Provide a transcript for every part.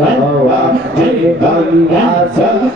Bhagavan Jai Bhagavan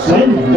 Send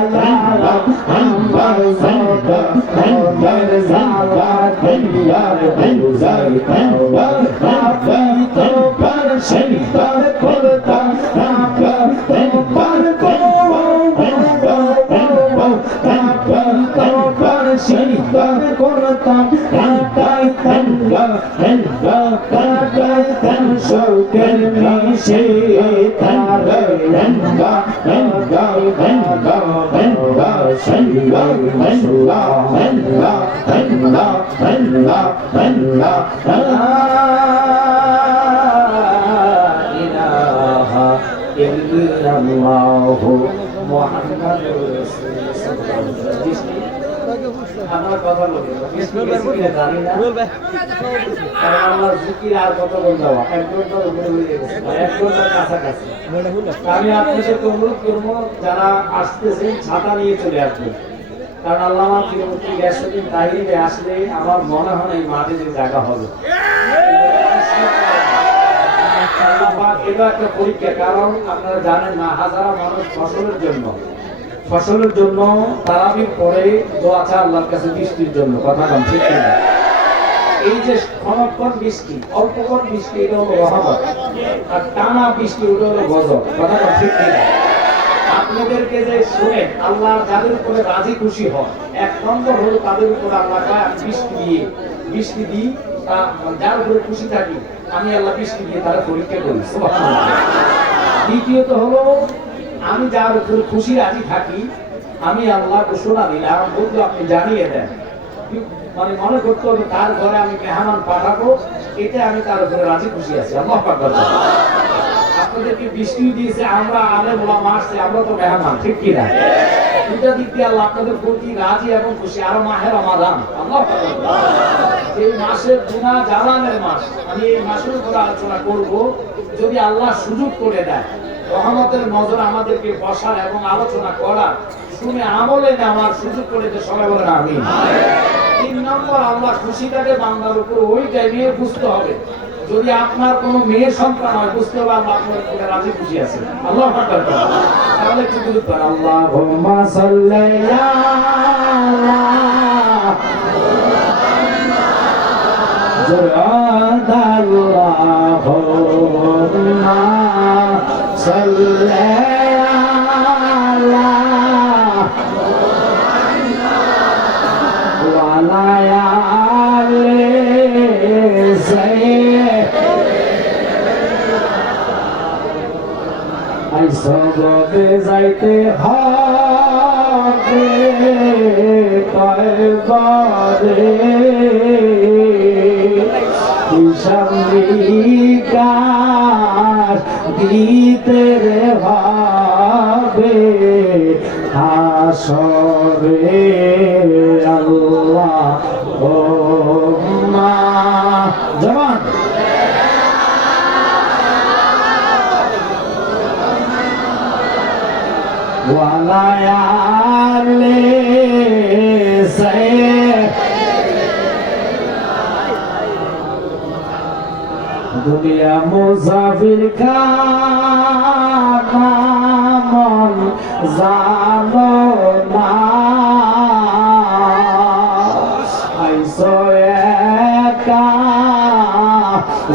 করতাম কাটাই তন্দ্রা তন্দ্রা কাটাই তন্দ্রকের মিশে তারে রঙ্গা রঙ্গা রঙ্গা রঙ্গা সঙ্গা রঙ্গা রঙ্গা রঙ্গা রঙ্গা রঙ্গা আমার গেছে আমি আপনাদের অনুরোধ করব যারা আসতেছেন ছাতা নিয়ে চলে আসবে কারণ আল্লাহ তিরুপতি গ্যাস আসলে আমার মনে হয় এই যে জায়গা হবে মানুষ ফসলের জন্য। ফসলের জন্য আর টানা বৃষ্টি আপনাদেরকে যে শুনে আল্লাহ যাদের উপরে রাজি খুশি হন, এক নম্বর হলো তাদের উপরে আল্লাহ বৃষ্টি দিয়ে, বৃষ্টি দিই যার উপরে খুশি থাকি, আমি আল্লাহ দিয়ে তারা পরীক্ষা করি দ্বিতীয়ত হলো, আমি যার উপরে খুশি রাজি থাকি, আমি আল্লাহ ঘোষণা দিলাম বলতো আপনি জানিয়ে দেন। মানে মনে করতে হবে, তার ঘরে আমি মেহমান পাঠাবো এটা আমি তার উপরে রাজি খুশি আছি। আল্লাহ আপনাদেরকে বৃষ্টি দিয়েছে, আমরা আলে আসছে আমরা তো মেহমান, ঠিক দুটা দিক দিয়ে আল্লাহ আপনাদের প্রতি রাজি এবং খুশি, আরও মাহের এই মাসের গুণা জালানের মাস, আমি এই মাসের আলোচনা করব, যদি আল্লাহ সুযোগ করে দেয়, রহমতের নজর আমাদেরকে বসার এবং আলোচনা করার, শুনে আমলে নেওয়ার সুযোগ করে যে সবাই বলেন আমি তিন নম্বর, আল্লাহ খুশি থাকে বাংলার উপর ওই টাইমে বুঝতে হবে যদি আপনার কোনো মেয়ে সন্তান হয়, বুঝতে আল্লাহ আপনার উপরে রাজি, খুশি আছে আল্লাহ। তাহলে একটু গুরুত্ব আল্লাহ সবতে যাইতে হবে সামরিকার দিতে রে হবে আসরে আল্লাহ ও মা। জবান। وليالي سير দুনিয়া মুসাফির কামন জানো না আইসো একা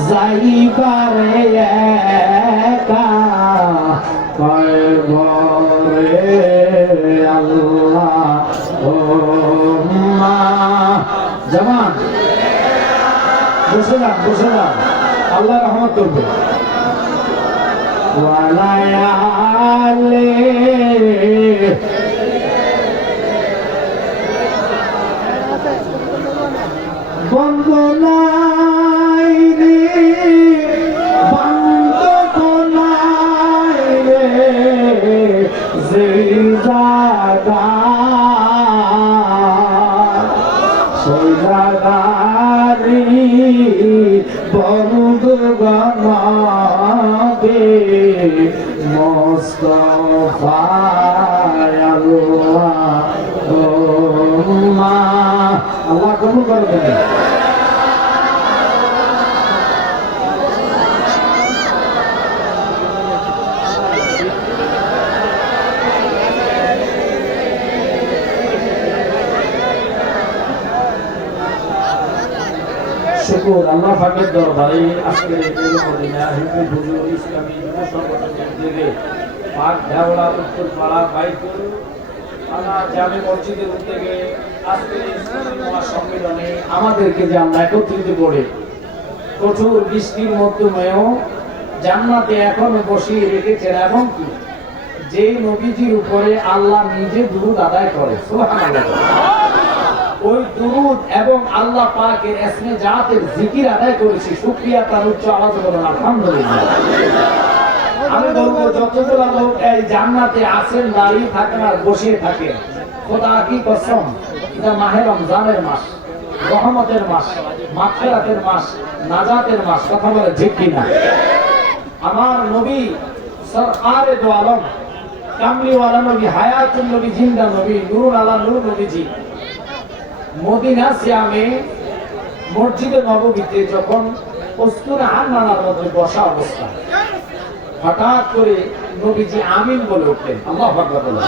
যাইবারে একা কয়বরে আল্লাহ ও মা জামান। বসে না বসে না আল্লাহ রহমত করবে। সেই বরুদ বন্ধুগণবে মস্ত আল্লাহ কবুল করবেন শুকুর আল্লাহ পাকের দরবারে ইসলামী যুব সংগঠনের উদ্যোগে পাক ঢাওড়া উত্তর পাড়া বাইকুল আমাদেরকে যে আমরা একত্রিত করে কঠোর বৃষ্টির মধ্যমেও জান্নাতে এখনও বসিয়ে রেখেছেন, এবং কি? যে নবীজির উপরে আল্লাহ নিজে দুরুদ আদায় করে, সুবহানাল্লাহ। ওই দুরুদ এবং আল্লাহ পাকের এসমে জাতের জিকির আদায় করেছি, শুকরিয়া তার উচ্চ আওয়াজ বলুন আলহামদুলিল্লাহ। আমি বলব, যতগুলো লোক এই জান্নাতে আছেন দাঁড়িয়ে থাকেন আর বসিয়ে থাকেন, খোদা কি কসম? এটা মাহে রমজানের মাস, রহমতের মাস, মাগফিরাতের মাস, নাজাতের মাস, কথা বলে ঠিক কিনা? আমার নবী সরকারে দো আলম কামলিওয়ালা নবী, হায়াতুল নবী, জিন্দা নবী, নুরুল আলা নূর নবীজি মদিনা সিয়ামে মসজিদে নববীতে যখন কস্তুরে হান্নানার মধ্যে বসা অবস্থা, হঠাৎ করে নবীজি আমিন বলে উঠলেন, আল্লাহ বলে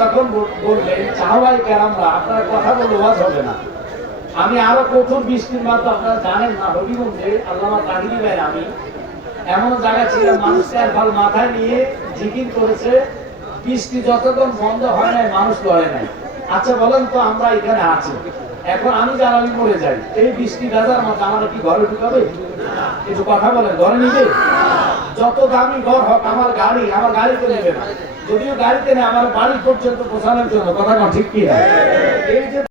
যখন বললেন সাহাবাই কেরামরা, আপনার কথা বলে ওয়াজ হবে না। আমি আরও কঠোর বৃষ্টির মাধ্যমে আপনারা জানেন না, হবিগঞ্জে আল্লামা তাহিরি ভাই আমি এমন জায়গা ছিল মানুষকে একবার মাথায় নিয়ে জিকির করেছে, বৃষ্টি যতক্ষণ বন্ধ হয় নাই, মানুষ করে নাই। আচ্ছা বলেন তো আমরা এখানে আছি। এখন আমি জ্বালানি মরে যাই, এই বৃষ্টি রাজার মধ্যে আমার কি ঘরে ঢুকাবে? কিছু কথা বলে ঘরে নিবে? যত দামি ঘর হোক, আমার গাড়ি, আমার গাড়িতে নেবে না। যদিও গাড়িতে নেই, আমার বাড়ি পর্যন্ত পৌঁছানোর জন্য, কথা ঠিক কি এই যে